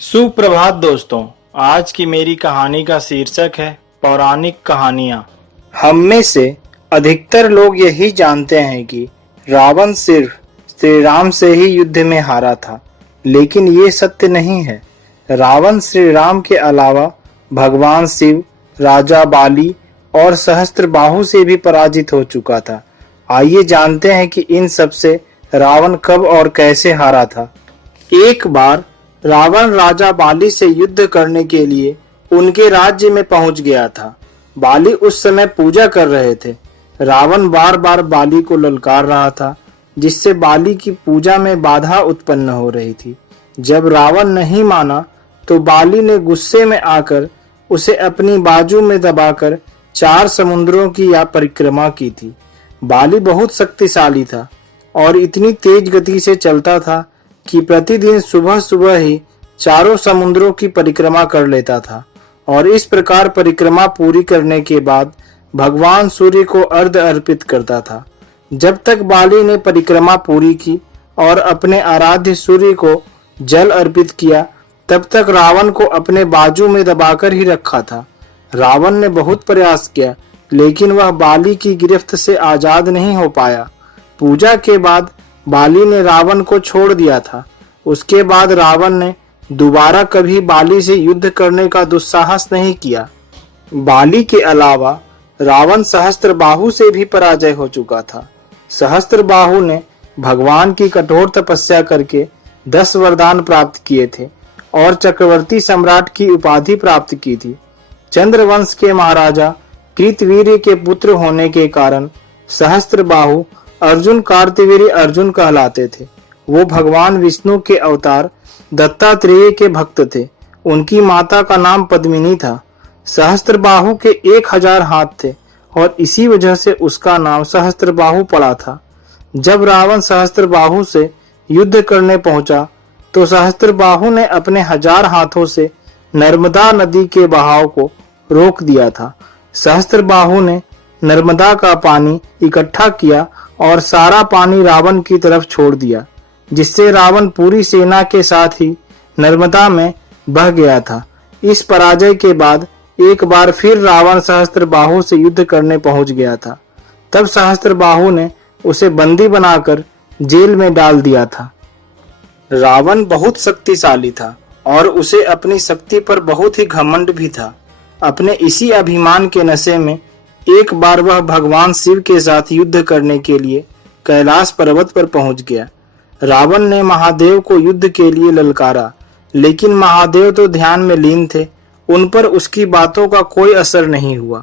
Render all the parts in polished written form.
सुप्रभात दोस्तों। आज की मेरी कहानी का शीर्षक है पौराणिक कहानियां। हम में से अधिकतर लोग यही जानते हैं कि रावण सिर्फ श्री राम से ही युद्ध में हारा था, लेकिन ये सत्य नहीं है। रावण श्री राम के अलावा भगवान शिव, राजा बाली और सहस्त्रबाहु से भी पराजित हो चुका था। आइए जानते हैं कि इन सब से रावण कब और कैसे हारा था। एक बार रावण राजा बाली से युद्ध करने के लिए उनके राज्य में पहुंच गया था। बाली उस समय पूजा कर रहे थे। रावण बार बार बाली को ललकार रहा था, जिससे बाली की पूजा में बाधा उत्पन्न हो रही थी। जब रावण नहीं माना तो बाली ने गुस्से में आकर उसे अपनी बाजू में दबाकर 4 समुद्रों की परिक्रमा की थी। बाली बहुत शक्तिशाली था और इतनी तेज गति से चलता था कि प्रतिदिन सुबह सुबह ही 4 समुद्रों की परिक्रमा कर लेता था और इस प्रकार परिक्रमा पूरी करने के बाद भगवान सूर्य को अर्घ्य अर्पित करता था। जब तक बाली ने परिक्रमा पूरी की और अपने आराध्य सूर्य को जल अर्पित किया, तब तक रावण को अपने बाजू में दबाकर ही रखा था। रावण ने बहुत प्रयास किया, लेकिन वह बाली की गिरफ्त से आजाद नहीं हो पाया। पूजा के बाद बाली ने रावण को छोड़ दिया था। उसके बाद रावण ने दोबारा कभी बाली से युद्ध करने का दुस्साहस नहीं किया। बाली के अलावा रावण सहस्त्रबाहु से भी पराजय हो चुका था। सहस्त्रबाहु ने भगवान की कठोर तपस्या करके 10 वरदान प्राप्त किए थे और चक्रवर्ती सम्राट की उपाधि प्राप्त की थी। चंद्रवंश के महाराजा कृतवीर्य के पुत्र होने के कारण सहस्त्रबाहु अर्जुन कार्तवीर्य अर्जुन कहलाते थे। वो भगवान विष्णु के अवतार दत्तात्रेय के भक्त थे। उनकी माता का नाम पद्मिनी था। सहस्त्रबाहु के 1000 हाथ थे और इसी वजह से उसका नाम सहस्त्रबाहु पड़ा था। जब रावण सहस्त्रबाहु से युद्ध करने पहुंचा तो सहस्त्रबाहु ने अपने 1000 हाथों से नर्मदा नदी के बहाव को रोक दिया था। सहस्त्रबाहु ने नर्मदा का पानी इकट्ठा किया और सारा पानी रावण की तरफ छोड़ दिया, जिससे रावण पूरी सेना के साथ ही नर्मदा में बह गया था। इस पराजय के बाद एक बार फिर रावण सहस्त्रबाहु से युद्ध करने पहुंच गया था। तब सहस्त्रबाहु ने उसे बंदी बनाकर जेल में डाल दिया था। रावण बहुत शक्तिशाली था और उसे अपनी शक्ति पर बहुत ही घमंड भी था। अपने इसी अभिमान के नशे में एक बार वह भगवान शिव के साथ युद्ध करने के लिए कैलाश पर्वत पर पहुंच गया। रावण ने महादेव को युद्ध के लिए ललकारा, लेकिन महादेव तो ध्यान में लीन थे। उन पर उसकी बातों का कोई असर नहीं हुआ।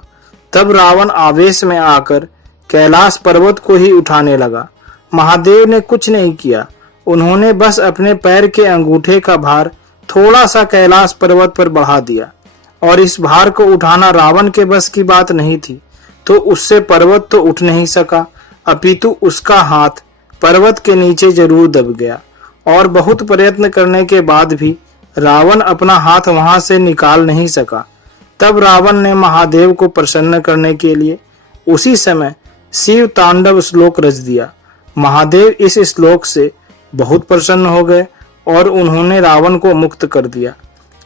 तब रावण आवेश में आकर कैलाश पर्वत को ही उठाने लगा। महादेव ने कुछ नहीं किया। उन्होंने बस अपने पैर के अंगूठे का भार थोड़ा सा कैलाश पर्वत पर बढ़ा दिया और इस भार को उठाना रावण के बस की बात नहीं थी। तो उससे पर्वत तो उठ नहीं सका, अपितु उसका हाथ पर्वत के नीचे जरूर दब गया और बहुत प्रयत्न करने के बाद भी रावण अपना हाथ वहां से निकाल नहीं सका। तब रावण ने महादेव को प्रसन्न करने के लिए उसी समय शिव तांडव श्लोक रच दिया। महादेव इस श्लोक से बहुत प्रसन्न हो गए और उन्होंने रावण को मुक्त कर दिया।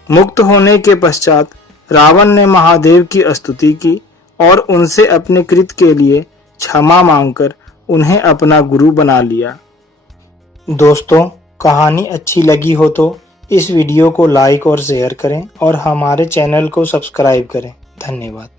मुक्त होने के पश्चात रावण ने महादेव की स्तुति की और उनसे अपने कृत के लिए क्षमा मांगकर उन्हें अपना गुरु बना लिया। दोस्तों, कहानी अच्छी लगी हो तो इस वीडियो को लाइक और शेयर करें और हमारे चैनल को सब्सक्राइब करें। धन्यवाद।